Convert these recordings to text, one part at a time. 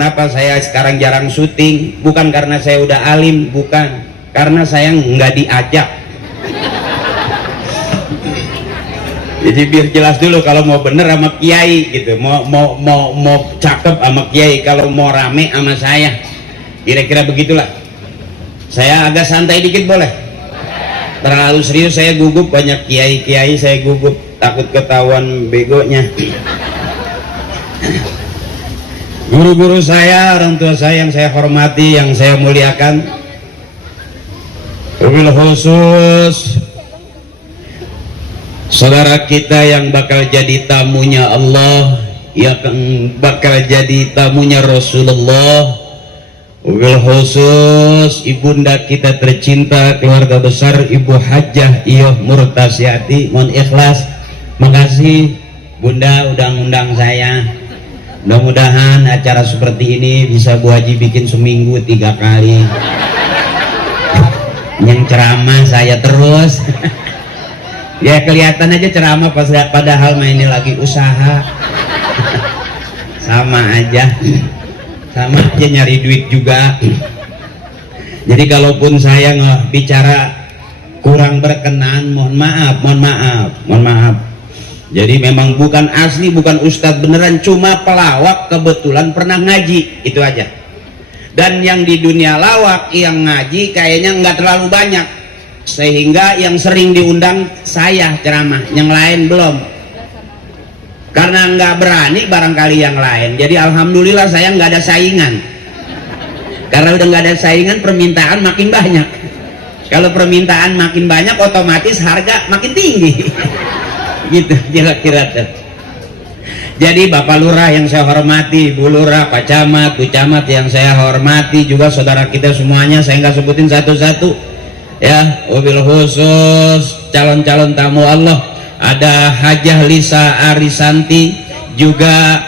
Kenapa saya sekarang jarang syuting? Bukan karena saya udah alim, bukan, karena saya nggak diajak. Jadi biar jelas dulu kalau mau bener sama kiai gitu, mau cakep sama kiai, kalau mau rame sama saya, kira-kira begitulah. Saya agak santai dikit boleh? Terlalu serius saya gugup, banyak kiai-kiai saya gugup, takut ketahuan begonya. Guru-guru saya, orang tua saya yang saya hormati, yang saya muliakan, wabil khusus saudara kita yang bakal jadi tamunya Allah, yang bakal jadi tamunya Rasulullah, wabil khusus ibunda kita tercinta, keluarga besar Ibu Hajjah Iyah Murtasyati. Mohon ikhlas, makasih Bunda udah ngundang saya. Mudah-mudahan acara seperti ini bisa Bu Haji bikin seminggu 3 kali. Yang ceramah saya terus. Ya kelihatan aja ceramah, padahal ini lagi usaha. Sama aja nyari duit juga. Jadi kalaupun saya bicara kurang berkenan, mohon maaf. Jadi memang bukan asli, bukan ustadz beneran, cuma pelawak, kebetulan pernah ngaji, itu aja. Dan yang di dunia lawak yang ngaji kayaknya nggak terlalu banyak, sehingga yang sering diundang saya ceramah, yang lain belum, karena nggak berani barangkali yang lain. Jadi alhamdulillah saya nggak ada saingan, karena udah nggak ada saingan, permintaan makin banyak. Kalau permintaan makin banyak, otomatis harga makin tinggi. Gitu kira-kira. Jadi Bapak Lurah yang saya hormati, Bu Lurah, Pak Camat, Bu Camat yang saya hormati, juga saudara kita semuanya, saya nggak sebutin satu-satu ya. Wabil khusus calon-calon tamu Allah, ada Hajah Lisa Arisanti, juga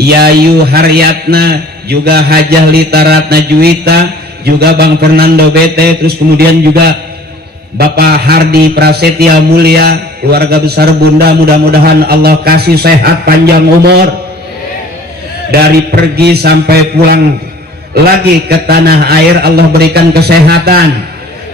Yayu Haryatna, juga Hajah Lita Ratna Juwita, juga Bang Fernando Bete, terus kemudian juga Bapak Hardi Prasetya Mulia, keluarga besar Bunda, mudah-mudahan Allah kasih sehat panjang umur, dari pergi sampai pulang lagi ke tanah air Allah berikan kesehatan,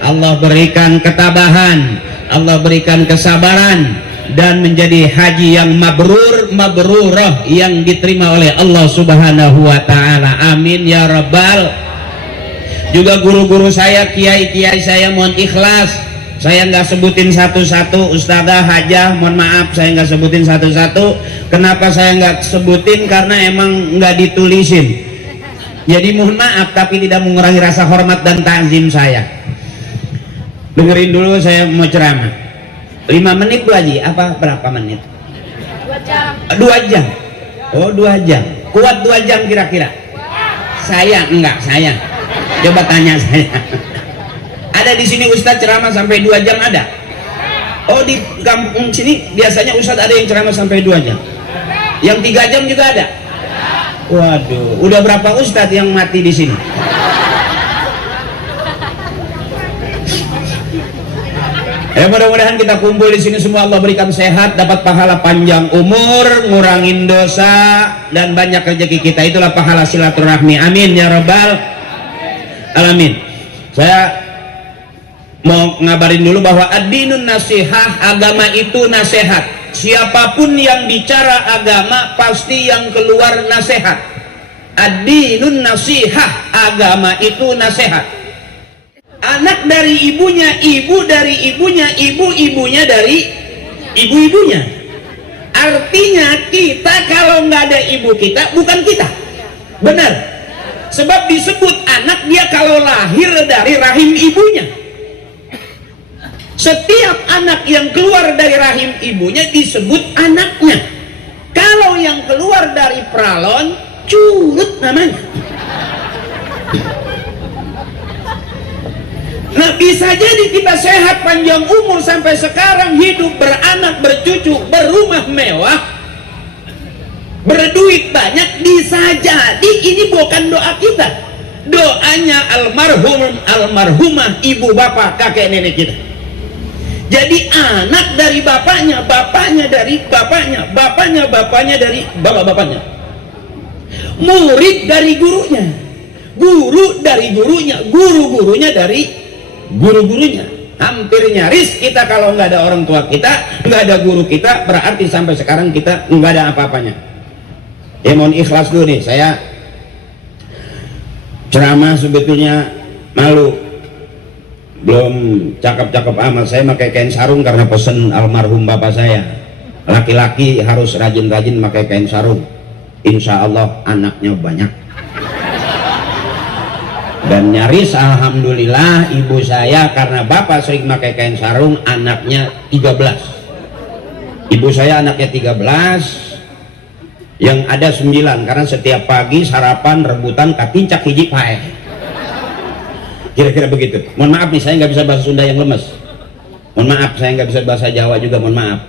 Allah berikan ketabahan, Allah berikan kesabaran, dan menjadi haji yang mabrurah yang diterima oleh Allah Subhanahu wa Ta'ala. Amin ya Rabbal. Juga guru-guru saya, kiai-kiai saya, mohon ikhlas, saya nggak sebutin satu-satu. Ustazah, Hajah, mohon maaf saya nggak sebutin satu-satu. Kenapa saya nggak sebutin? Karena emang nggak ditulisin. Jadi mohon maaf, tapi tidak mengurangi rasa hormat dan ta'zim saya. Dengerin dulu, saya mau ceramah 5 menit Bu Haji, apa berapa menit? 2 jam. 2 jam. Oh 2 jam, kuat 2 jam kira-kira? Saya enggak, saya coba tanya saya. Ada di sini Ustadz ceramah sampai 2 jam ada? Oh di kampung sini biasanya Ustadz ada yang ceramah sampai 2 jam? Yang 3 jam juga ada? Waduh, udah berapa Ustadz yang mati di sini? Ya mudah-mudahan kita kumpul di sini semua Allah berikan sehat, dapat pahala panjang umur, ngurangin dosa, dan banyak rezeki kita. Itulah pahala silaturahmi. Amin ya Rabbal alamin. Saya mau ngabarin dulu bahwa ad-dinun nasihah, agama itu nasihat. Siapapun yang bicara agama pasti yang keluar nasihat. Ad-dinun nasihah, agama itu nasihat. Anak dari ibunya, ibu dari ibunya, ibu-ibunya dari ibu-ibunya. Artinya kita kalau nggak ada ibu kita, bukan kita. Benar. Sebab disebut anak dia kalau lahir dari rahim ibunya. Setiap anak yang keluar dari rahim ibunya disebut anaknya. Kalau yang keluar dari pralon, curut namanya. Nah bisa jadi kita sehat panjang umur sampai sekarang, hidup, beranak, bercucu, berumah mewah, berduit banyak, bisa jadi ini bukan doa kita, doanya almarhumah ibu bapak kakek nenek kita. Jadi anak dari bapaknya, bapaknya dari bapaknya, bapaknya dari bapak-bapaknya. murid dari gurunya, guru dari gurunya, guru-gurunya dari guru-gurunya. Hampir nyaris kita kalau nggak ada orang tua kita, nggak ada guru kita, berarti sampai sekarang kita nggak ada apa-apanya. Ya mohon ikhlas dulu nih, saya ceramah sebetulnya malu, belum cakep-cakep amat. Saya pakai kain sarung karena pesen almarhum bapak saya, laki-laki harus rajin-rajin pakai kain sarung, insya Allah anaknya banyak. Dan nyaris alhamdulillah ibu saya karena bapak sering pakai kain sarung anaknya 13. Ibu saya anaknya 13, yang ada 9 karena setiap pagi sarapan rebutan katincak hiji pae. Kira-kira begitu. Mohon maaf nih, saya nggak bisa bahasa Sunda yang lemes. Mohon maaf, saya nggak bisa bahasa Jawa juga, mohon maaf.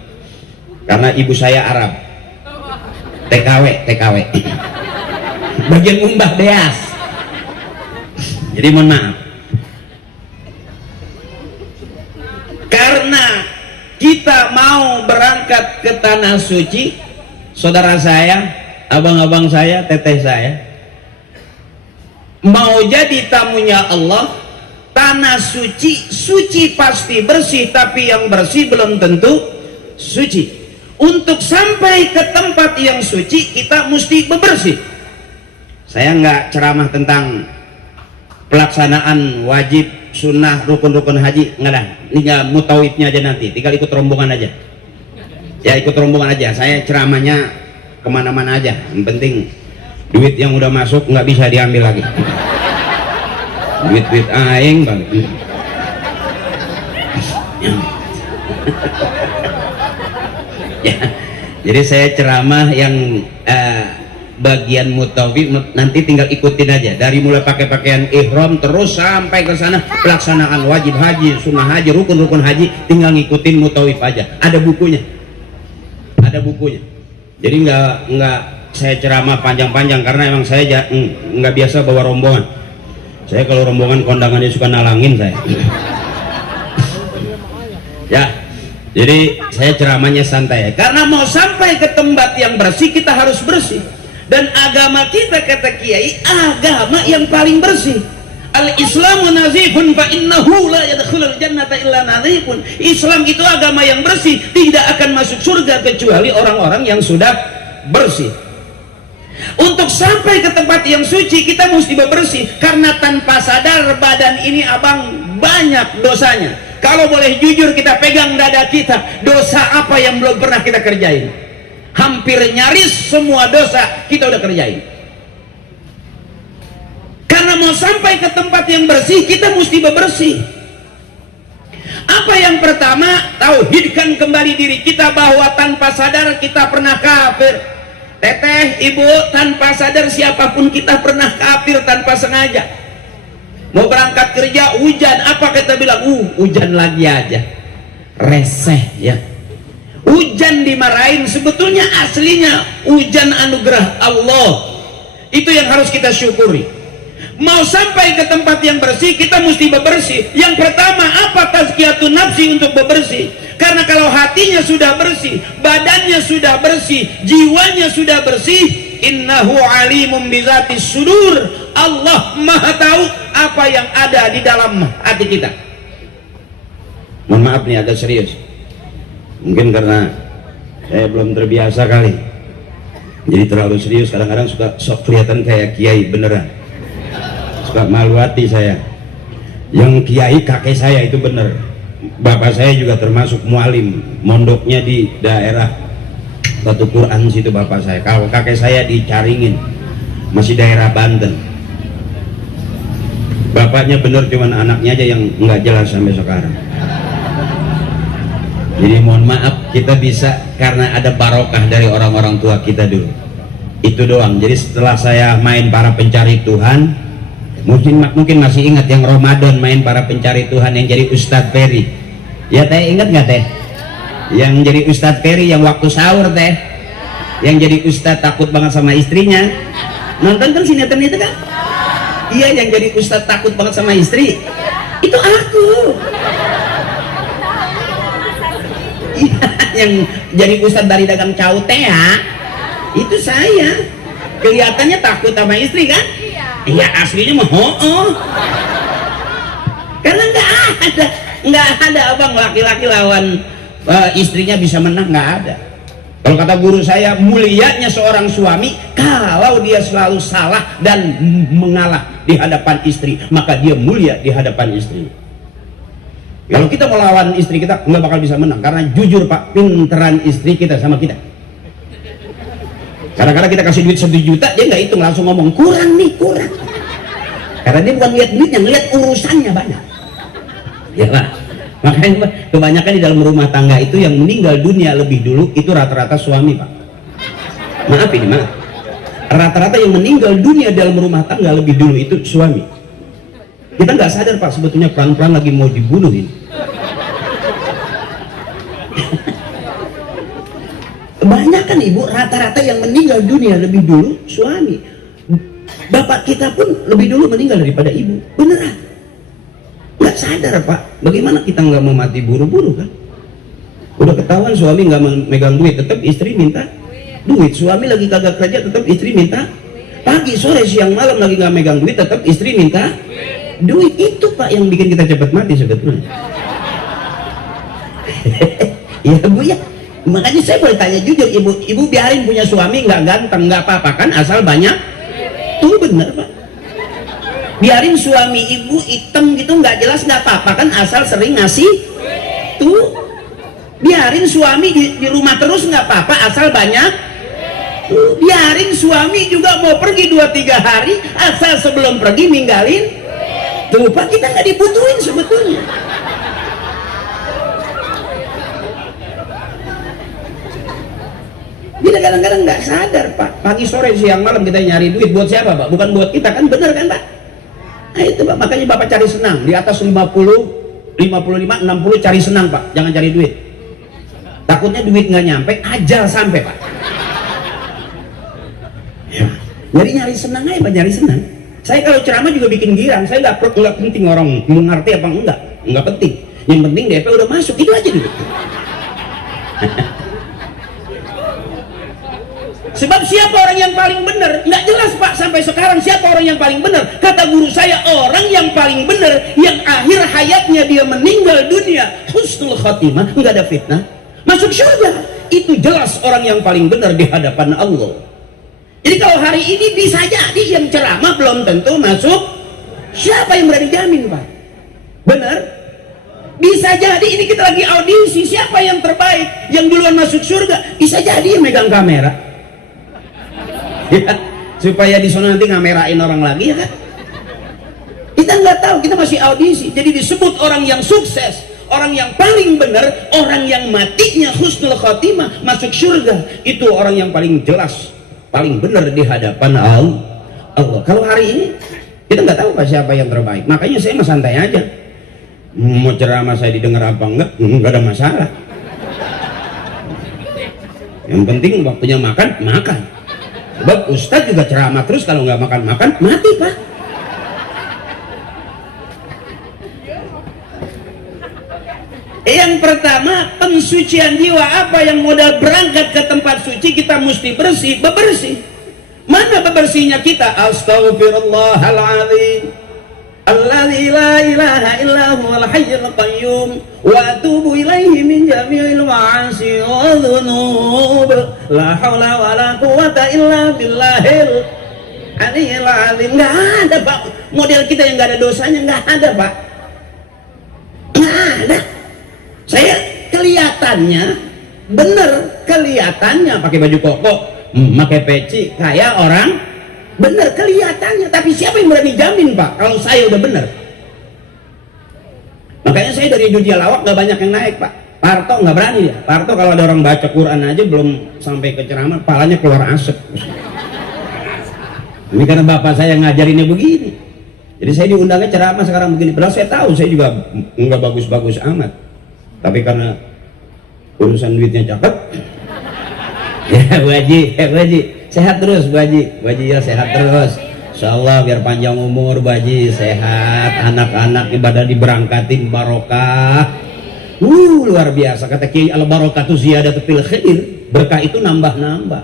Karena ibu saya Arab. TKW bagian umbah beas. Jadi mohon maaf. Karena kita mau berangkat ke tanah suci, saudara saya, abang-abang saya, teteh saya, mau jadi tamunya Allah. Tanah suci, suci pasti bersih, tapi yang bersih belum tentu suci. Untuk sampai ke tempat yang suci kita mesti bebersih. Saya nggak ceramah tentang pelaksanaan wajib, sunnah, rukun-rukun haji, nggak ada. Ini nggak mutawifnya aja, nanti tinggal ikut rombongan aja. Ya ikut rombongan aja. Saya ceramahnya kemana-mana aja. Yang penting duit yang udah masuk nggak bisa diambil lagi. Duit aing bang. Ya, jadi saya ceramah yang bagian mutawif nanti tinggal ikutin aja dari mulai pakai pakaian ihram terus sampai ke sana pelaksanaan wajib haji, sunnah haji, rukun-rukun haji, tinggal ngikutin mutawif aja. Ada bukunya, jadi nggak saya ceramah panjang-panjang karena emang saya nggak biasa bawa rombongan. Saya kalau rombongan kondangannya suka nalangin saya. Ya, jadi saya ceramahnya santai karena mau sampai ke tempat yang bersih kita harus bersih. Dan agama kita, kata kiai, agama yang paling bersih. Al-Islamu nazifun fa innahu la yadkhulul jannata illa nazifun. Islam itu agama yang bersih, tidak akan masuk surga kecuali orang-orang yang sudah bersih. Untuk sampai ke tempat yang suci kita mesti bersih, karena tanpa sadar badan ini abang banyak dosanya. Kalau boleh jujur kita pegang dada kita, dosa apa yang belum pernah kita kerjain? Hampir nyaris semua dosa kita udah kerjain. Karena mau sampai ke tempat yang bersih kita mesti bersih. Apa yang pertama? Tauhidkan kembali diri kita bahwa tanpa sadar kita pernah kafir. Teteh, ibu, tanpa sadar siapapun kita pernah kafir tanpa sengaja. Mau berangkat kerja hujan, apa kita bilang? Hujan lagi aja, reseh ya. Hujan dimarahin, sebetulnya aslinya hujan anugerah Allah. Itu yang harus kita syukuri. Mau sampai ke tempat yang bersih kita mesti bersih. Yang pertama apa? Tazkiyatun nafsi, untuk bersih. Karena kalau hatinya sudah bersih, badannya sudah bersih, jiwanya sudah bersih, innahu alimum bizatis sudur. Allah maha tahu apa yang ada di dalam hati kita. Mohon maaf nih agak serius, mungkin karena saya belum terbiasa kali, jadi terlalu serius. Kadang-kadang suka sok kelihatan kayak kiai beneran, suka malu hati saya. Yang kiai kakek saya itu bener, bapak saya juga termasuk mualim, mondoknya di daerah Batu Quran situ bapak saya. Kalau kakek saya di Caringin, masih daerah Banten. Bapaknya bener, cuman anaknya aja yang nggak jelas sampai sekarang. Jadi mohon maaf, kita bisa karena ada barokah dari orang-orang tua kita dulu. Itu doang. Jadi setelah saya main para pencari Tuhan, mungkin masih ingat yang Ramadan main para pencari Tuhan yang jadi Ustadz Ferry. Ya teh, ingat nggak teh? Yang jadi Ustadz Ferry yang waktu sahur teh, yang jadi Ustadz takut banget sama istrinya. Nonton kan sinetron itu kan? Iya, yang jadi Ustadz takut banget sama istri. Itu aku. Yang jadi Ustadz dari dagang caute ya, itu saya. Kelihatannya takut sama istri kan? Iya, aslinya mah karena nggak ada abang laki-laki lawan istrinya bisa menang, nggak ada. Kalau kata guru saya, mulianya seorang suami kalau dia selalu salah dan mengalah di hadapan istri, maka dia mulia di hadapan istri. Kalau kita melawan istri kita nggak bakal bisa menang, karena jujur Pak, pinteran istri kita sama kita. Kadang-kadang kita kasih duit 1 juta, dia nggak hitung, langsung ngomong kurang nih, kurang. Karena dia bukan lihat duitnya, ngeliat urusannya banyak. Ya Pak, makanya Pak, kebanyakan di dalam rumah tangga itu yang meninggal dunia lebih dulu itu rata-rata suami Pak. Maaf ini, maaf. Rata-rata yang meninggal dunia dalam rumah tangga lebih dulu itu suami. Kita nggak sadar Pak, sebetulnya pelan-pelan lagi mau dibunuh ini. Banyak kan ibu, rata-rata yang meninggal dunia lebih dulu suami. Bapak kita pun lebih dulu meninggal daripada ibu, beneran. Nggak sadar Pak, bagaimana kita nggak mau mati buru-buru kan? Udah ketahuan suami nggak megang duit, tetap istri minta duit. Suami lagi kagak kerja, tetap istri minta. Pagi, sore, siang, malam lagi nggak megang duit, tetap istri minta duit. Itu Pak yang bikin kita cepat mati sebetulnya. Ya Bu ya, makanya saya boleh tanya jujur, ibu biarin punya suami nggak ganteng nggak apa-apa kan, asal banyak. Tuh bener Pak, biarin suami ibu hitam gitu nggak jelas nggak apa-apa kan, asal sering ngasih. Tuh biarin suami di rumah terus nggak apa-apa, asal banyak. Tuh biarin suami juga mau pergi 2-3 hari, asal sebelum pergi ninggalin. Tuh Pak, kita nggak dibutuhin sebetulnya. Kita kadang-kadang nggak sadar Pak, pagi sore siang malam kita nyari duit buat siapa Pak? Bukan buat kita kan, bener kan Pak? Nah itu Pak, makanya Bapak cari senang di atas 50, 55, 60 cari senang Pak, jangan cari duit. Takutnya duit nggak nyampe, ajal sampai Pak. Ya, jadi nyari senang aja Pak, nyari senang. Saya kalau ceramah juga bikin girang, saya nggak penting orang mengerti apa enggak penting. Yang penting DP udah masuk, itu aja dulu. Sebab siapa orang yang paling benar? Nggak jelas Pak sampai sekarang siapa orang yang paling benar. Kata guru saya, orang yang paling benar yang akhir hayatnya dia meninggal dunia husnul khatimah, nggak ada fitnah, masuk surga. Itu jelas orang yang paling benar di hadapan Allah. Jadi kalau hari ini bisa jadi yang ceramah belum tentu masuk. Siapa yang berani jamin Pak? Benar? Bisa jadi ini kita lagi audisi, siapa yang terbaik, yang duluan masuk surga. Bisa jadi yang megang kamera. Ya, supaya di sana nanti ngamerain orang lagi ya kan? Kita nggak tahu, kita masih audisi. Jadi disebut orang yang sukses, orang yang paling benar, orang yang matinya husnul khotimah masuk surga, itu orang yang paling jelas, paling benar di hadapan Allah. Kalau hari ini kita nggak tahu Pak siapa yang terbaik. Makanya saya mah santai aja. Mau ceramah saya didengar apa nggak ada masalah. Yang penting waktunya makan. Sebab Ustadz juga ceramah terus, kalau nggak makan mati Pak. Yang pertama, pensucian jiwa. Apa yang modal berangkat ke tempat suci kita mesti bebersih. Mana bebersihnya kita? Astaghfirullahaladzim alladzi la ilaha illa huwal hayyul qayyum wa atubu ilaihi min jami'il ma'asi wa dhunub la haula wa la quwwata illa billahil aliyyil azim. Nggak ada Pak model kita yang nggak ada dosanya, nggak ada Pak, nggak ada. Saya kelihatannya bener, kelihatannya pakai baju koko, pakai peci, kayak orang bener kelihatannya, tapi siapa yang berani jamin Pak kalau saya udah bener? Makanya saya dari dunia lawak gak banyak yang naik Pak. Parto nggak berani ya. Parto kalau ada orang baca Quran aja belum sampai ke ceramah, palanya keluar asap. Ini karena bapak saya ngajarinnya begini. Jadi saya diundangnya ceramah sekarang begini. Padahal saya tahu saya juga nggak bagus-bagus amat. Tapi karena urusan duitnya cakep, ya Bu Haji, sehat terus Bu Haji ya, sehat terus. Insyaallah biar panjang umur Bu Haji, sehat, anak-anak ibadah diberangkatin barokah. Luar biasa kata Kiai al barakatu ziyadatu fil khair, berkah itu nambah-nambah.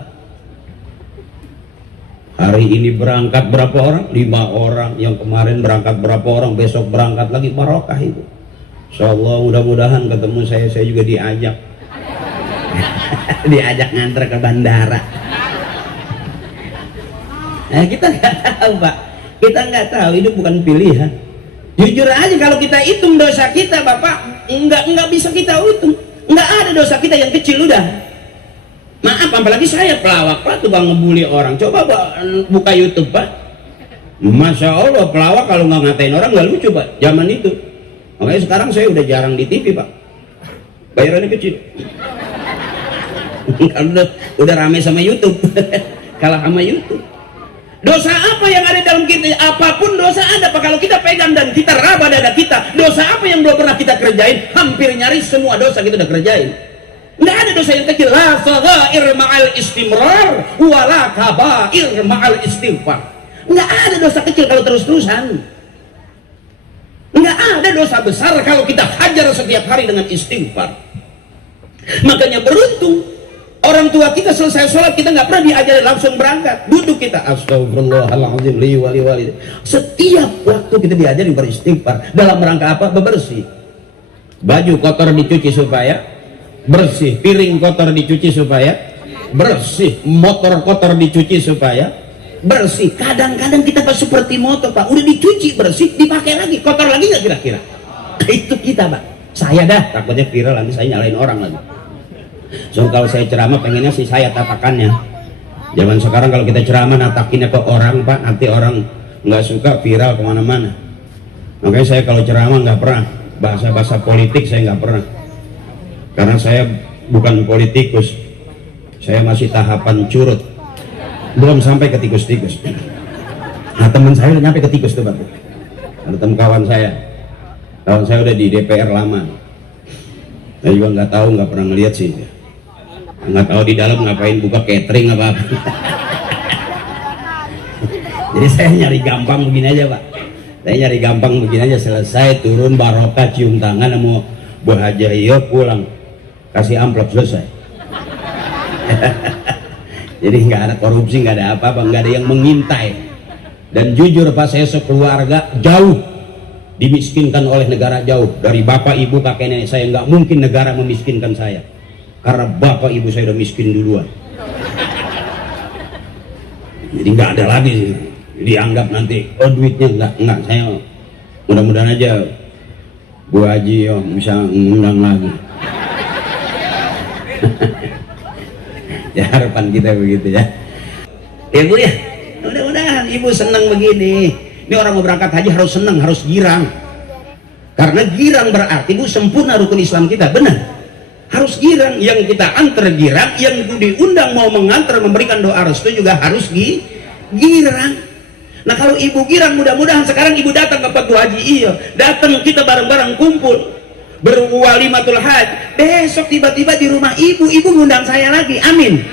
Hari ini berangkat berapa orang? 5 orang. Yang kemarin berangkat berapa orang? Besok berangkat lagi, barokah itu. Insyaallah mudah-mudahan ketemu saya juga diajak. Diajak nganter ke bandara. Nah, kita nggak tahu Pak, kita nggak tahu, itu bukan pilihan. Jujur aja kalau kita hitung dosa kita Bapak, nggak bisa kita hitung. Nggak ada dosa kita yang kecil udah. Maaf, apalagi saya pelawak Pak, tuh bang ngebully orang. Coba buka YouTube Pak. Masya Allah, pelawak kalau nggak ngatain orang nggak lucu Pak, zaman itu. Makanya sekarang saya udah jarang di TV Pak, bayarannya kecil. Kalau udah rame sama YouTube, kalah sama YouTube. Dosa apa yang ada dalam kita? Apapun dosa ada Pak, kalau kita pegang dan kita raba dada kita. Dosa apa yang belum pernah kita kerjain? Hampir nyaris semua dosa kita udah kerjain. Nggak ada dosa yang kecil. La saghair ma'al istimrar wala kabair ma'al istighfar. Nggak ada dosa kecil kalau terus-terusan. Nggak ada dosa besar kalau kita hajar setiap hari dengan istighfar. Makanya beruntung orang tua kita selesai sholat, kita nggak pernah diajari langsung berangkat. Duduk kita, astagfirullahaladzim li wali wali. Setiap waktu kita diajari beristighfar. Dalam rangka apa? Bebersih. Baju kotor dicuci supaya bersih. Piring kotor dicuci supaya bersih. Motor kotor dicuci supaya bersih. Kadang-kadang kita Pak seperti motor Pak, udah dicuci bersih, dipakai lagi, kotor lagi nggak kira-kira? Itu kita Pak. Saya dah takutnya viral, nanti saya nyalain orang lagi. So kalau saya ceramah pengennya sih saya tatakannya. Zaman sekarang kalau kita ceramah natakinnya ke orang Pak, nanti orang nggak suka, viral kemana-mana. Makanya saya kalau ceramah nggak pernah bahasa-bahasa politik, saya nggak pernah. Karena saya bukan politikus, saya masih tahapan curut, belum sampai ke tikus-tikus. Nah teman saya udah nyampe ke tikus tuh Pak. Ada teman kawan saya udah di DPR lama. Saya juga nggak tahu, nggak pernah ngeliat sih. Nggak tahu di dalam ngapain, buka catering apa. Jadi saya nyari gampang begini aja Pak. Saya nyari gampang begini aja, selesai turun barokah, cium tangan sama Bu Haja, iya pulang, kasih amplop, selesai. Jadi nggak ada korupsi, nggak ada apa-apa, nggak ada yang mengintai. Dan jujur Pak, saya sekeluarga jauh dimiskinkan oleh negara, jauh dari bapak ibu kakek nenek saya. Nggak mungkin negara memiskinkan saya, karena bapak ibu saya udah miskin duluan. Jadi nggak ada lagi dianggap nanti oh duitnya nggak. Saya mudah-mudahan aja Bu Haji bisa ngundang lagi. Ya harapan kita begitu ya. Ya Bu ya, mudah-mudahan Ibu senang begini. Ini orang mau berangkat haji harus senang, harus girang. Karena girang berarti Bu sempurna rukun Islam kita, benar. Harus girang, yang kita antar girang, yang diundang mau mengantar memberikan doa restu juga harus girang. Nah kalau Ibu girang, mudah-mudahan sekarang Ibu datang ke Pak Haji, iya, datang kita bareng-bareng kumpul berwalimatul haj. Besok tiba-tiba di rumah Ibu ngundang saya lagi, amin.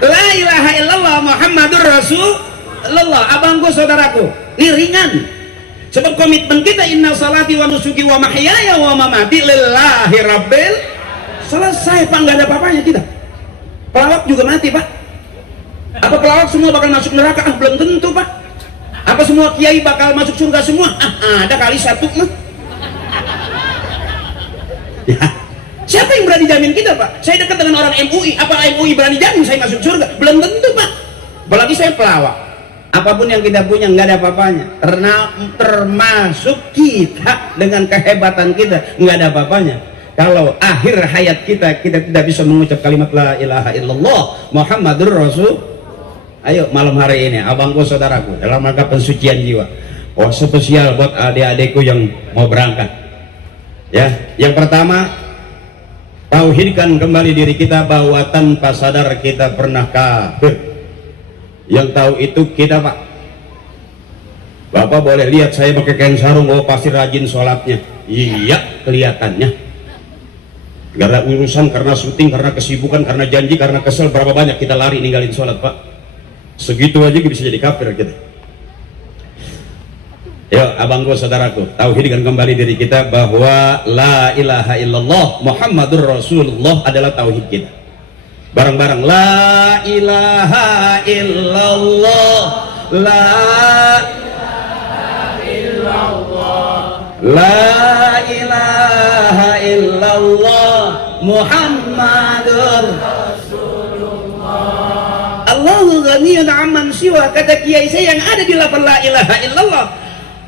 La ilaha illallah Muhammadur Rasulullah. Abangku saudaraku, ini ringan. Sebab komitmen kita inna salati wa nusuki wa mahyaya wa mamati lillahi rabbil. Selesai Pak, nggak ada apa-apanya kita. Pelawak juga mati Pak. Apa pelawak semua bakal masuk neraka? Belum tentu Pak. Apa semua kiai bakal masuk surga semua? Ada kali satu mah. Ya. Siapa yang berani jamin kita Pak? Saya dekat dengan orang MUI, apa MUI berani jamin saya masuk surga? Belum tentu Pak. Apalagi saya pelawak. Apapun yang kita punya nggak ada apa-apanya. Termasuk kita dengan kehebatan kita nggak ada apa-apanya. Kalau akhir hayat kita tidak bisa mengucap kalimat la ilaha illallah Muhammadur Rasul. Ayo malam hari ini abangku saudaraku dalam rangka pensucian jiwa. Oh spesial buat adik-adikku yang mau berangkat. Ya, yang pertama tauhidkan kembali diri kita bahwa tanpa sadar kita pernah kafir. Yang tahu itu kita Pak. Bapak boleh lihat saya pakai kain sarung, oh pasti rajin sholatnya. Iya kelihatannya. Karena urusan, karena syuting, karena kesibukan, karena janji, karena kesel, berapa banyak kita lari ninggalin sholat Pak. Segitu aja bisa jadi kafir kita. Ya abangku saudaraku, tauhidkan kembali diri kita bahwa la ilaha illallah Muhammadur Rasulullah adalah tauhid kita. bareng-bareng, la ilaha illallah, la ilaha illallah Muhammadur Rasulullah. Allahu ghaniyun amman siwa. Kata kiai saya, yang ada di lafaz la ilaha illallah,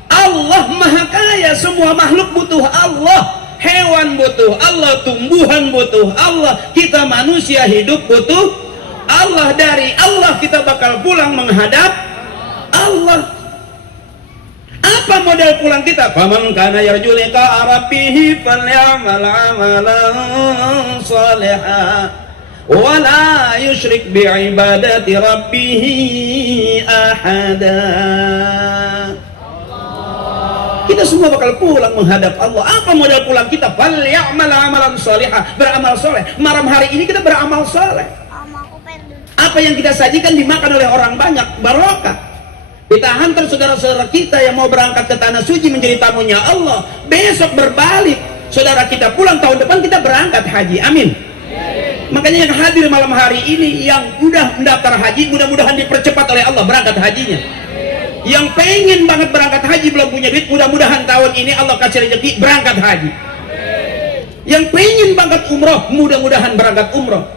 Allah maha kaya, semua makhluk butuh Allah, hewan butuh Allah, tumbuhan butuh Allah, kita manusia hidup butuh Allah. Dari Allah kita bakal pulang menghadap Allah. Apa modal pulang kita? Faman kana yarju liqa rabbih falyamal amalan shalihan wa la yusyrik bi ibadati rabbih ahada. Kita semua bakal pulang menghadap Allah. Apa modal pulang kita? Falyamal amalan shalihan, beramal soleh. Malam hari ini kita beramal soleh. Apa yang kita sajikan dimakan oleh orang banyak, barokah. Kita hantar saudara-saudara kita yang mau berangkat ke tanah suci menjadi tamunya Allah. Besok berbalik, saudara kita pulang, tahun depan kita berangkat haji. Amin. Makanya yang hadir malam hari ini, yang udah mendaftar haji, mudah-mudahan dipercepat oleh Allah berangkat hajinya. Yang pengen banget berangkat haji belum punya duit, mudah-mudahan tahun ini Allah kasih rezeki berangkat haji. Yang pengen banget umroh, mudah-mudahan berangkat umroh.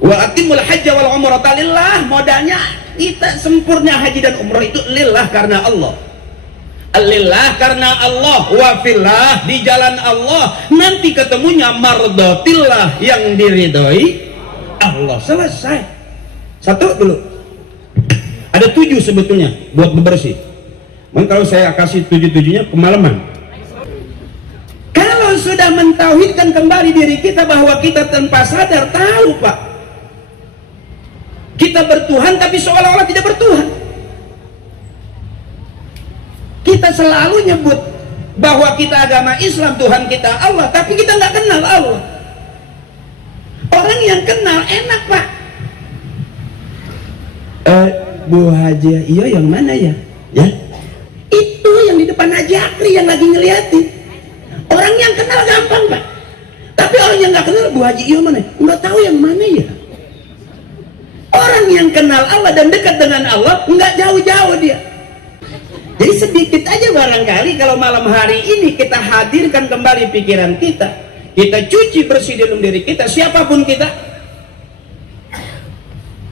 Wa atimul hajja wal umrata lillah. Modalnya kita sempurna haji dan umroh itu lillah, karena Allah. Lillah karena Allah, wa fillah di jalan Allah. Nanti ketemunya mardatillah, yang diridhoi Allah. Selesai. Satu dulu. Ada 7 sebetulnya buat bebersih. Mungkin kalau saya kasih 7-7-nya kemalaman. Kalau sudah mentauhidkan kembali diri kita bahwa kita tanpa sadar tahu, Pak, kita bertuhan tapi seolah-olah tidak bertuhan. Kita selalu nyebut bahwa kita agama Islam, Tuhan kita Allah, tapi kita nggak kenal Allah. Orang yang kenal enak, Pak. Bu Haji, iya yang mana ya? Ya, itu yang di depan Haji Akri yang lagi ngeliatin. Orang yang kenal gampang, Pak. Tapi orang yang nggak kenal, Bu Haji, iya mana? Nggak tahu yang mana ya. Orang yang kenal Allah dan dekat dengan Allah nggak jauh-jauh dia. Jadi sedikit aja barangkali kalau malam hari ini kita hadirkan kembali pikiran kita, kita cuci bersih dalam diri kita, siapapun kita,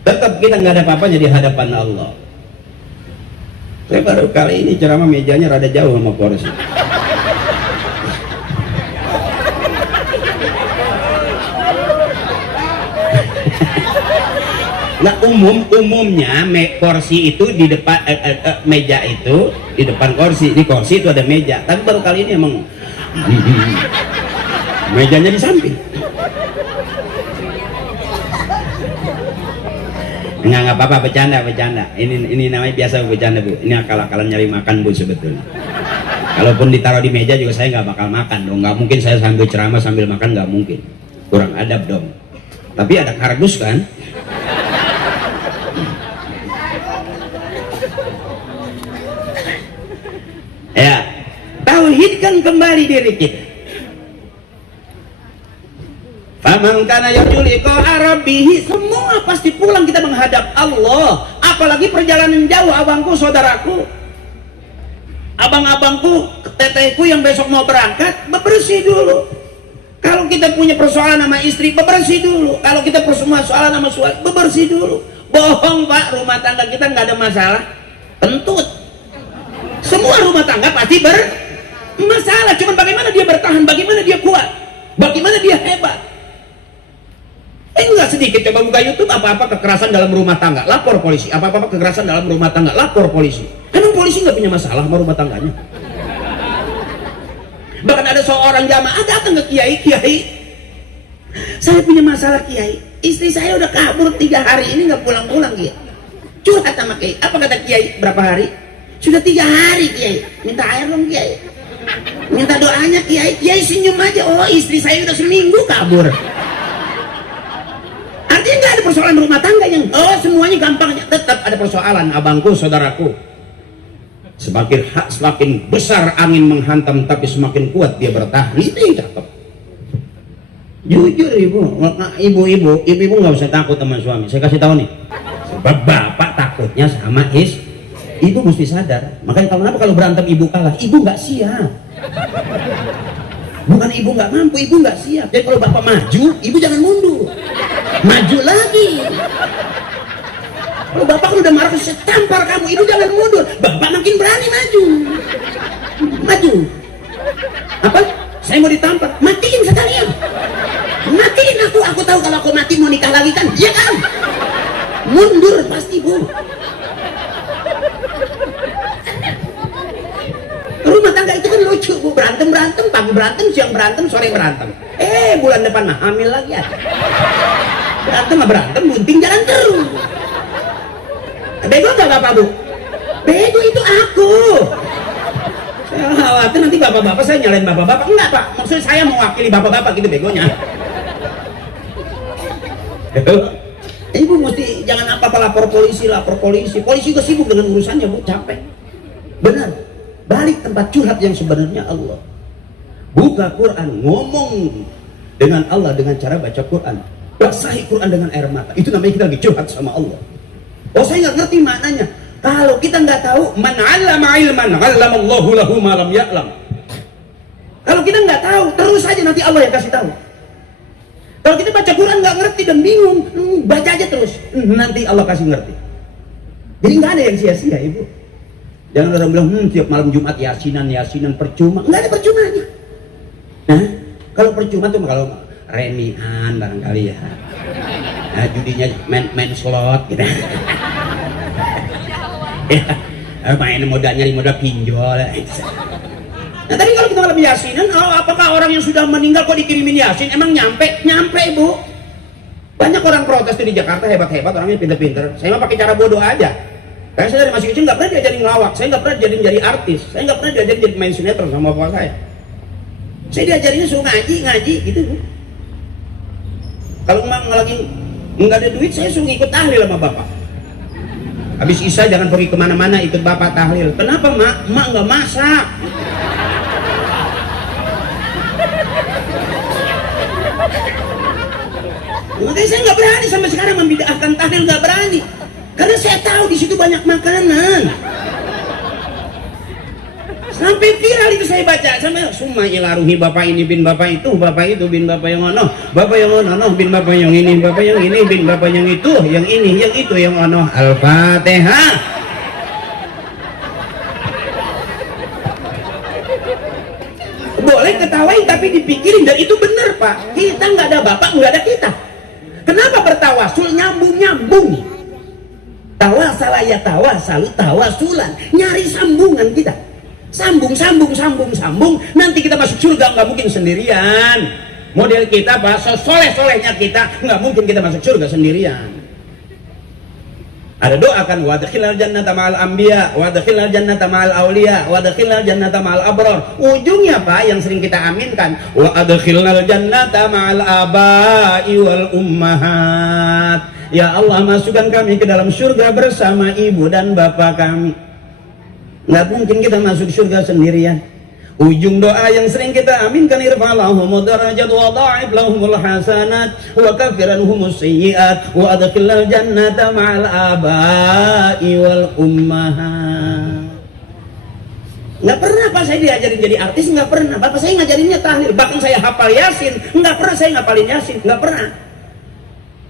tetap kita nggak ada apa-apanya di hadapan Allah. Saya baru kali ini ceramah mejanya rada jauh sama kursi. Nah, umumnya kursi itu di depan, meja itu di depan kursi, di kursi itu ada meja. Tapi baru kali ini emang mejanya di samping. Nggak apa-apa, bercanda. Ini namanya biasa bercanda, Bu. Ini akal-akalan nyari makan, Bu, sebetulnya. Kalaupun ditaruh di meja juga saya nggak bakal makan dong. Nggak mungkin saya sambil ceramah sambil makan, nggak mungkin. Kurang adab dong. Tapi ada kardus kan? Ya, tauhidkan kembali diri kita. Faman kana yarju liqa'a rabbih, semua pasti pulang kita menghadap Allah. Apalagi perjalanan jauh, abangku, saudaraku, abang-abangku, tetehku yang besok mau berangkat, bebersih dulu. Kalau kita punya persoalan sama istri, bebersih dulu. Kalau kita persoalan sama suami, bebersih dulu. Bohong, Pak, rumah tangga kita nggak ada masalah. Kentut. Semua rumah tangga pasti bermasalah. Cuman bagaimana dia bertahan, bagaimana dia kuat, bagaimana dia hebat. Enggak sedikit coba buka YouTube, apa-apa kekerasan dalam rumah tangga, lapor polisi. Apa-apa kekerasan dalam rumah tangga, lapor polisi. Emang polisi nggak punya masalah sama rumah tangganya? Bahkan ada seorang jamaah datang ke kiai, saya punya masalah kiai, istri saya udah kabur 3 hari ini nggak pulang-pulang, kiai. Curhat sama kiai. Apa kata kiai? Berapa hari? Sudah 3 hari, kiai. Minta air dong, kiai. Minta doanya, kiai. Kiai senyum aja. Oh, istri saya udah seminggu kabur. Artinya nggak ada persoalan rumah tangga yang semuanya gampangnya. Tetap ada persoalan, abangku, saudaraku. Semakin besar angin menghantam, tapi semakin kuat dia bertahan. Itu yang cakep. Jujur ibu nggak usah takut sama suami. Saya kasih tahu nih, sebab bapak takutnya sama ibu mesti sadar. Makanya kalau berantem ibu kalah, ibu nggak siap. Bukan ibu nggak mampu, ibu nggak siap. Jadi kalau bapak maju, ibu jangan mundur, maju lagi. Kalau bapak udah marah, saya tampar kamu, ibu jangan mundur, bapak makin berani maju. Apa? Saya mau ditampar, matiin sekalian. Matiin aku tahu kalau aku mati mau nikah lagi kan? Iya kan? Mundur pasti bu. Rumah tangga itu kan lucu bu, berantem pagi berantem, siang berantem, sore berantem. Bulan depan mah hamil lagi ya. Berantem, bunting jalan terus. Bego gak bapak bu? Bego itu aku. Saya khawatir nanti bapak-bapak saya nyalain bapak-bapak. Enggak pak, maksudnya saya mewakili bapak-bapak gitu begonya. Ibu mesti jangan apa-apa lapor polisi. Polisi juga sibuk dengan urusannya bu, capek. Benar. Balik tempat curhat yang sebenarnya Allah. Buka Quran, ngomong dengan Allah dengan cara baca Quran. Basahi Quran dengan air mata. Itu namanya kita lagi curhat sama Allah. Oh saya nggak ngerti maknanya. Kalau kita nggak tahu, man 'allama ilman 'allamallahu lahu ma lam ya'lam. Kalau kita nggak tahu, terus saja nanti Allah yang kasih tahu. Kalau kita baca Quran nggak ngerti dan bingung, baca aja terus, nanti Allah kasih ngerti. Jadi nggak ada yang sia-sia ibu. Jangan orang bilang, tiap malam Jumat yasinan percuma. Nggak ada percumanya. Nah, kalau percuma tuh kalau remihan barangkali ya. Nah, judinya main slot gitu. Ya, main nyari modal pinjol. Nah, tapi kalau kita malam yasinan, apakah orang yang sudah meninggal kok dikirimin yasin? Emang nyampe ibu. Banyak orang protes tuh di Jakarta, hebat-hebat orangnya, pinter-pinter. Saya mah pakai cara bodoh aja. Karena saya dari masih kecil nggak pernah diajarin ngelawak, saya nggak pernah diajarin jadi artis, saya nggak pernah diajarin jadi main sinetron sama bapak saya. Saya diajarinnya suruh ngaji gitu bu. Kalau emang lagi nggak ada duit, saya suruh ikut tahlil sama bapak. Habis isya jangan pergi kemana-mana, ikut bapak tahlil. Kenapa mak? Mak nggak masak. Makanya saya nggak berani sampai sekarang membid'ahkan tahlil, nggak berani. Karena saya tahu di situ banyak makanan. Sampai viral itu saya baca, sampai summa ilaruhi bapak ini bin bapak itu bin bapak yang ono, bapak yang ono bin bapak yang ini bin bapak yang itu, yang ini, yang itu, yang ono. Al-Fatihah. Boleh ketawain tapi dipikirin, dan itu benar pak. Kita nggak ada bapak, nggak ada kita. Kenapa bertawasul nyambung? Tawasalaya tawasalu tawasulan, nyari sambungan kita. Sambung. Nanti kita masuk surga nggak mungkin sendirian. Model kita pak, soleh-solehnya kita nggak mungkin kita masuk surga sendirian. Ada doa kan, wadkhilal jannata ma'al anbiya, wadkhilal jannata ma'al auliya, wadkhilal jannata ma'al abrar. Ujungnya pak yang sering kita aminkan, wa adkhilal jannata ma'al abai wal ummahat. Ya Allah, masukkan kami ke dalam surga bersama ibu dan bapak kami. Nggak mungkin kita masuk surga sendirian. Ujung doa yang sering kita aminkan, irfa'lahumud darajat wa dha'if lahumul hasanat wa kafiranhumus sayyiat wa adkhilal jannata ma'al abai wal ummahat. Nggak pernah pak saya diajarin jadi artis, nggak pernah. Bapak saya ngajarinnya tahlil, bahkan saya hafal yasin, nggak pernah saya ngapalin yasin, nggak pernah.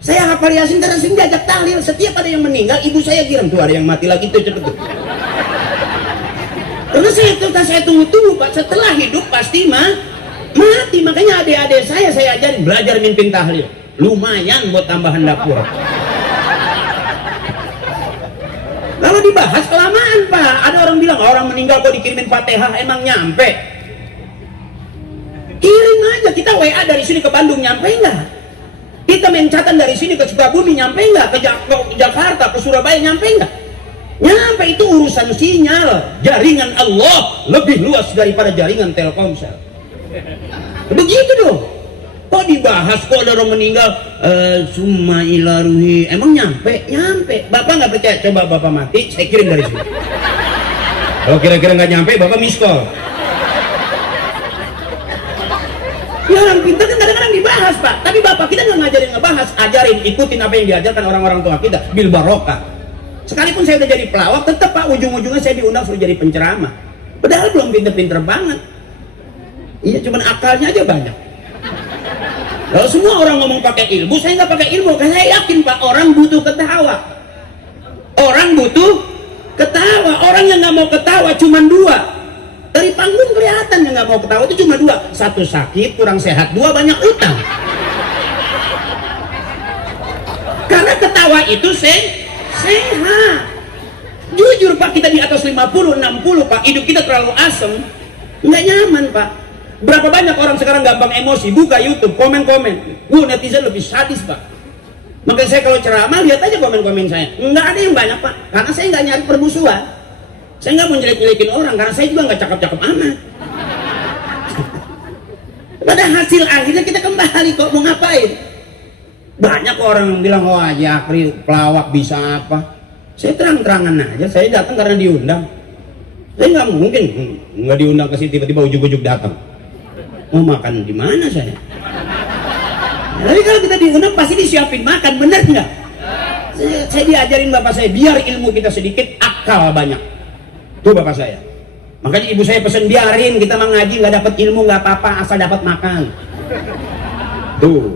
Saya hafal yasin karena sering diajak tahlil. Setiap ada yang meninggal, ibu saya girang, tuh ada yang mati lagi tuh, cepet tuh. Karena saya tunggu-tunggu pak, setelah hidup pasti mati. Makanya adik-adik saya ajarin belajar mimpin tahlil. Lumayan buat tambahan dapur. Kalau dibahas kelamaan pak. Ada orang bilang orang meninggal kok dikirimin Fatihah, emang nyampe? Kirim aja, kita WA dari sini ke Bandung, nyampe nggak? Kita mencatan dari sini ke Sukabumi, nyampe nggak? Ke Jakarta, ke Surabaya, nyampe nggak? Nyampe. Itu urusan sinyal. Jaringan Allah lebih luas daripada jaringan Telkomsel. Begitu dong. Kok dibahas, kok ada orang meninggal, summa ilaruhi, emang nyampe? Nyampe. Bapak nggak percaya? Coba bapak mati, saya kirim dari sini. Kalau kira-kira nggak nyampe, bapak miss call. Ya orang pintar kan kadang-kadang dibahas Pak, tapi Bapak kita nggak ngajarin ngebahas, ajarin, ikutin apa yang diajarkan orang-orang tua kita, bil barokah. Sekalipun saya udah jadi pelawak, tetap Pak ujung-ujungnya saya diundang suruh jadi penceramah. Padahal belum pinter-pinter banget. Iya, cuman akalnya aja banyak. Kalau semua orang ngomong pakai ilmu, saya nggak pakai ilmu, karena saya yakin Pak, orang butuh ketawa. Orang butuh ketawa. Orang yang nggak mau ketawa cuma dua. Dari panggung kelihatan yang nggak mau ketawa itu cuma dua. Satu sakit, kurang sehat. Dua banyak utang. Karena ketawa itu sehat. Jujur Pak, kita di atas 50, 60 Pak, hidup kita terlalu asem, nggak nyaman Pak. Berapa banyak orang sekarang gampang emosi, buka YouTube, komen-komen. Netizen lebih sadis Pak. Makanya saya kalau ceramah, lihat aja komen-komen saya. Nggak ada yang banyak Pak, karena saya nggak nyari permusuhan. Saya nggak mau jelek-jelekin orang, karena saya juga nggak cakep-cakep amat. Pada hasil akhirnya kita kembali kok, mau ngapain? Banyak orang yang bilang, oh aja Akri pelawak bisa apa. Saya terang-terangan aja, saya datang karena diundang. Saya nggak mungkin nggak diundang ke sini tiba-tiba ujuk-ujuk datang. Mau makan di mana saya? Tapi kalau kita diundang pasti disiapin makan, bener nggak? Saya diajarin bapak saya, biar ilmu kita sedikit, akal banyak. Tuh bapak saya. Makanya ibu saya pesen, biarin kita mengaji nggak dapat ilmu nggak apa-apa, asal dapat makan. Tuh,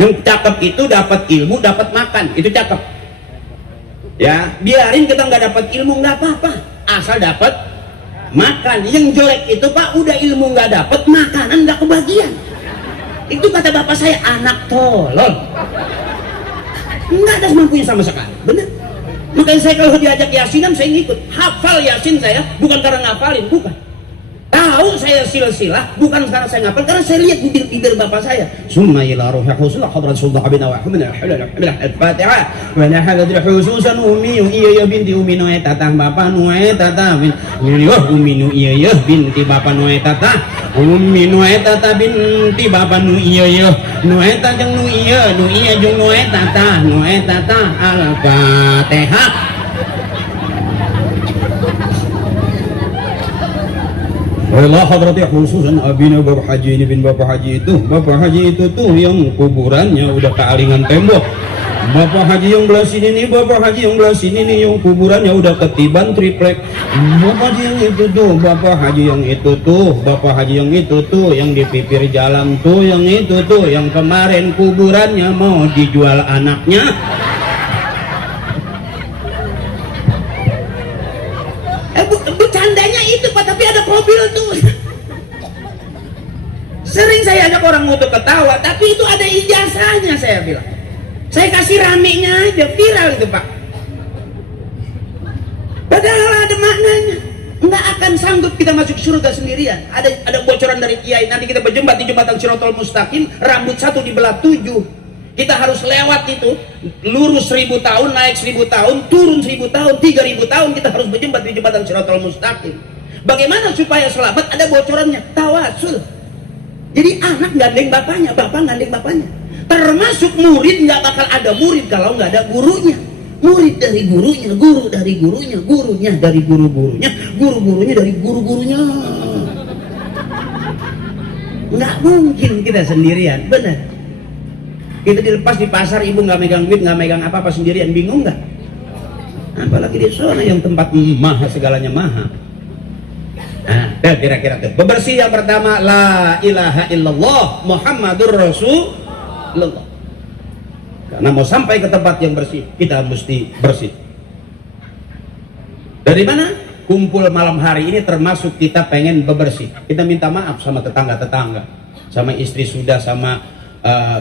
yang cakep itu dapat ilmu, dapat makan, itu cakep. Ya, biarin kita nggak dapat ilmu nggak apa-apa, asal dapat makan. Yang jelek itu Pak, udah ilmu nggak dapat, makanan nggak kebagian. Itu kata bapak saya, anak tolol, nggak ada semampunya sama sekali, bener. Makanya saya kalau diajak yasinan saya ngikut, hafal yasin saya bukan karena ngafalin, bukan. Tahu saya silsilah bukan karena saya ngapal, karena saya lihat bibir-bibir bapak saya. Summa ila ruhi husulah hadrat sultan bina wa hamna al-fatihah wa la hadat hususan ummi iya binti ummi nu tatah bapak nu tatah ini ummi nu iya binti bapak nu tatah ummi nu tatah binti bapak nu iya nu tatah jeung nu iya jeung nu tatah al-fatihah. Allah hadrati khususan abina Bapak Haji ini bin Bapak Haji itu tuh yang kuburannya udah kealingan tembok. Bapak Haji yang belah sini nih, Bapak Haji yang belah sini nih, yang kuburannya udah ketiban triplek. Bapak Haji yang itu tuh, Bapak Haji yang itu tuh, Bapak Haji yang itu tuh, yang di pipir jalan tuh, yang itu tuh, yang kemarin kuburannya mau dijual anaknya. Bercandanya itu Pak, tapi ada mobil tuh. Sering saya ajak orang untuk ketawa, tapi itu ada ijazahnya saya bilang. Saya kasih ramenya aja, viral itu Pak. Padahal ada maknanya. Nggak akan sanggup kita masuk surga sendirian. Ada bocoran dari kiai, nanti kita berjembat di jembatan Shiratal Mustaqim, rambut satu dibelah 7. Kita harus lewat itu, lurus 1000 tahun, naik 1000 tahun, turun 1000 tahun, 3000 tahun, kita harus berjembat di jembatan Shiratal Mustaqim. Bagaimana supaya selamat? Ada bocorannya, tawasul. Jadi anak gandeng bapaknya, bapak gandeng bapaknya. Termasuk murid nggak bakal ada murid kalau nggak ada gurunya. Murid dari gurunya, guru dari gurunya, gurunya dari guru-gurunya, guru-gurunya dari guru-gurunya. Nggak mungkin kita sendirian, benar. Kita dilepas di pasar, ibu nggak megang duit, nggak megang apa-apa, sendirian, bingung nggak? Apalagi di sana yang tempat maha, segalanya maha. Nah, kira-kira tuh. Bebersih yang pertama, la ilaha illallah Muhammadur Rasulullah. Karena mau sampai ke tempat yang bersih, kita mesti bersih. Dari mana? Kumpul malam hari ini termasuk kita pengen bebersih. Kita minta maaf sama tetangga-tetangga, sama istri sudah, sama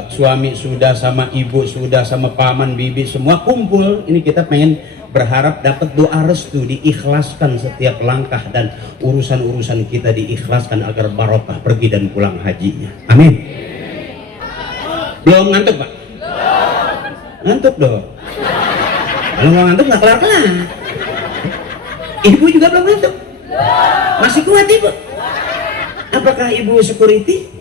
suami sudah, sama ibu sudah, sama paman, bibi, semua kumpul. Ini kita pengen berharap dapat doa restu, diikhlaskan setiap langkah dan urusan-urusan kita diikhlaskan agar barokah pergi dan pulang hajinya. Amin. Belum ngantuk Pak? Ngantuk dong. Kalau nggak ngantuk nggak kelar-kelar. Ibu juga belum ngantuk? Masih kuat ibu? Apakah ibu security?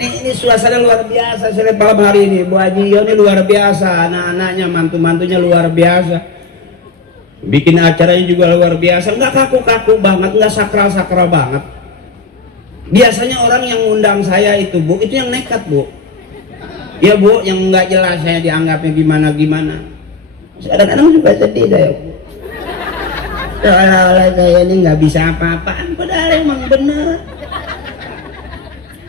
Ini suasana luar biasa. Saya malam hari ini Bu Haji ini luar biasa, anak-anaknya, mantu-mantunya luar biasa. bikin acaranya juga luar biasa, nggak kaku-kaku banget, nggak sakral-sakral banget. Biasanya orang yang undang saya itu Bu, itu yang nekat Bu. Ya Bu, yang nggak jelas saya dianggapnya gimana-gimana. Kadang-kadang juga sedih saya Bu. Seolah-olah saya ini nggak bisa apa-apaan, padahal emang bener.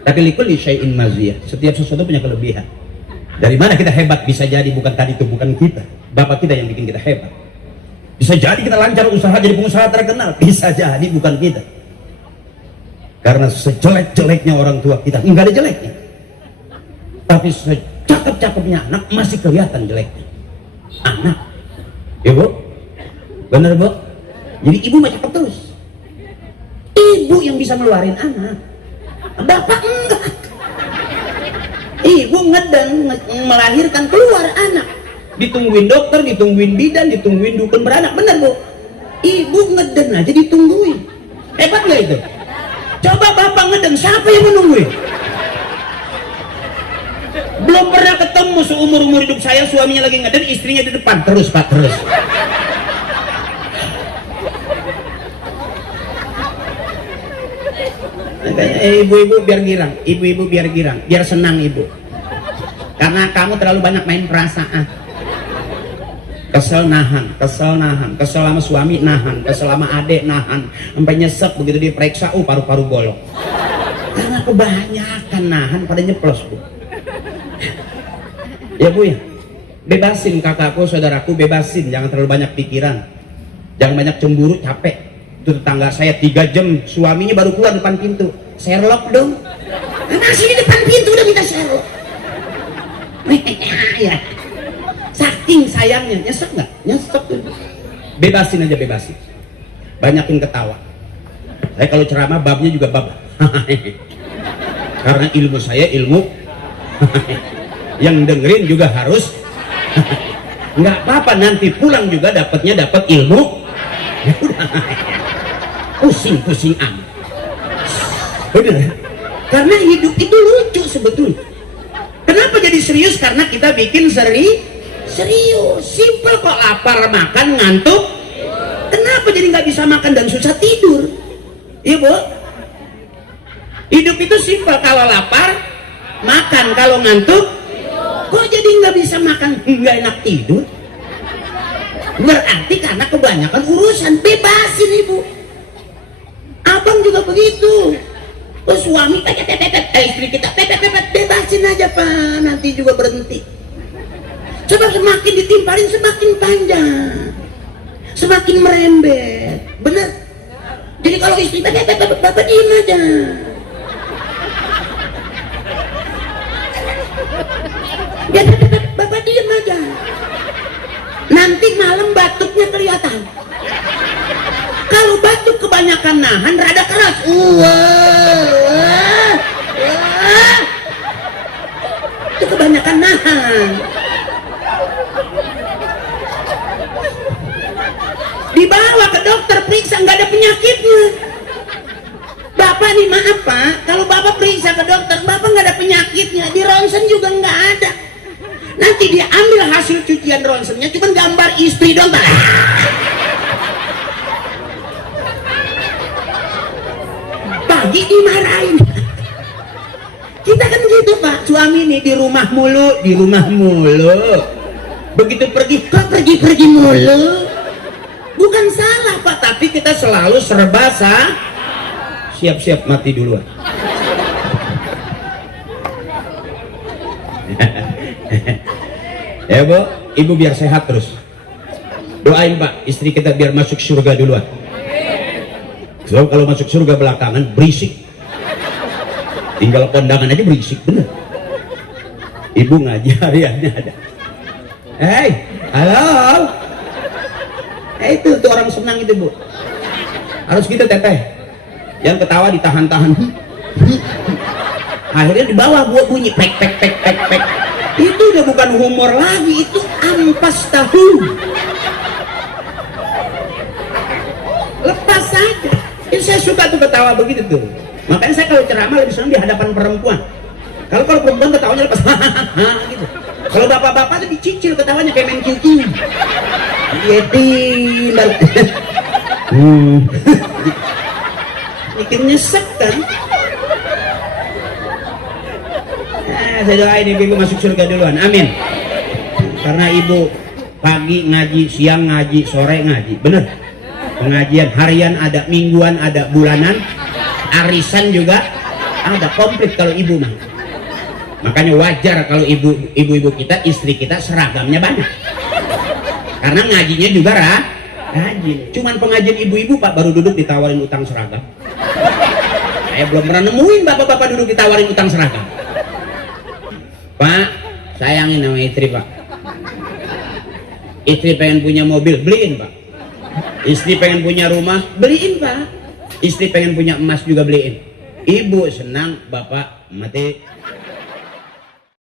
Tapi likulli syai'in maziyah, setiap sesuatu punya kelebihan. Dari mana kita hebat? Bisa jadi bukan tadi itu, bukan kita, bapak kita yang bikin kita hebat. Bisa jadi kita lancar usaha jadi pengusaha terkenal, bisa jadi bukan kita. Karena sejelek-jeleknya orang tua kita enggak ada jeleknya, tapi secakep-cakepnya anak masih kelihatan jeleknya. Anak, ya Bu, bener Bu. Jadi ibu mah cakep terus, ibu yang bisa meluarin anak, bapak enggak. Ibu ngeden melahirkan keluar anak, ditungguin dokter, ditungguin bidan, ditungguin dukun beranak, bener Bu. Ibu ngeden aja ditungguin, hebat nggak itu? Coba bapak ngeden, siapa yang menungguin? Belum pernah ketemu seumur-umur hidup saya suaminya lagi ngeden, istrinya di depan terus Pak, terus. Ibu-ibu biar girang, ibu-ibu biar girang, biar senang ibu. Karena kamu terlalu banyak main perasaan. Kesel nahan, kesel sama suami nahan, kesel sama adek nahan, sampai nyesek begitu diperiksa, paru-paru bolong. Karena kebanyakan nahan pada nyeplos Bu. Ya Bu ya, bebasin kakakku, saudaraku, bebasin, jangan terlalu banyak pikiran, jangan banyak cemburu, capek. Itu tetangga saya 3 jam suaminya baru keluar depan pintu, Sherlock dong, masih di depan pintu udah minta Sherlock. Ya, saking sayangnya, nyesek nggak? Nyesek. Bebasin aja, bebasin, banyakin ketawa. Saya kalau ceramah babnya juga bab karena ilmu saya ilmu yang dengerin juga harus nggak apa-apa, nanti pulang juga dapatnya dapat ilmu. Ya udah, pusing-pusing amat. Udah, karena hidup itu lucu sebetulnya. Kenapa jadi serius? Karena kita bikin serius. Simple kok, lapar makan, ngantuk. Kenapa jadi nggak bisa makan dan susah tidur? Iya Bu. Hidup itu simple, kalau lapar makan, kalau ngantuk kok jadi nggak bisa makan, nggak enak tidur? Berarti karena kebanyakan urusan. Bebasin ibu. Abang juga begitu. Terus suami istri kita bebasin aja Pak, nanti juga berhenti. Coba semakin ditimpalin semakin panjang, semakin merembet, bener. Jadi kalau istri bapak diem aja. Ya bapak diem aja. Nanti malam batuknya kelihatan. Kalau batuk kebanyakan nahan rada keras, itu kebanyakan nahan. Dibawa ke dokter periksa, nggak ada penyakitnya. Bapak nih maaf Pak, kalau bapak periksa ke dokter, bapak nggak ada penyakitnya, di ronsen juga nggak ada. Nanti dia ambil hasil cucian ronsennya, cuma gambar istri doang. Pagi dimarahin. Kita kan gitu Pak, suami nih di rumah mulu. Begitu pergi, kok pergi mulu? Bukan salah Pak, tapi kita selalu serba siap-siap mati duluan. Ya Bu, ibu biar sehat terus. Doain Pak, istri kita biar masuk surga duluan. So, kalau masuk surga belakangan berisik. Tinggal kondangan aja berisik, bener. Ibu ngajariannya ada. Hei, halo. Itu tuh orang senang itu Bu. Harus gitu teteh. Yang ketawa ditahan-tahan. Akhirnya di bawah bunyi pek. Itu udah bukan humor lagi, itu ampas tahu. Lepas saja. Itu saya suka tuh ketawa begitu tuh. Makanya saya kalau ceramah lebih senang di hadapan perempuan. Kalau perempuan ketawanya lepas gitu. Kalau bapak-bapak tuh dicicil ketawanya kayak main QQ. Yetin mimbar. Bikin nyesek kan. Saya doain ibu masuk surga duluan, amin. Karena ibu pagi ngaji, siang ngaji, sore ngaji, bener. Pengajian harian ada, mingguan ada, bulanan, arisan juga ada, komplit kalau ibu mah. Makanya wajar kalau ibu-ibu kita, istri kita seragamnya banyak. Karena ngajinya juga rajin. Cuman pengajian ibu-ibu Pak baru duduk ditawarin utang seragam. Saya belum pernah nemuin bapak-bapak duduk ditawarin utang seragam. Pak, sayangin sama istri Pak. Istri pengen punya mobil, beliin Pak. Istri pengen punya rumah, beliin Pak. Istri pengen punya emas juga beliin. Ibu senang, bapak mati.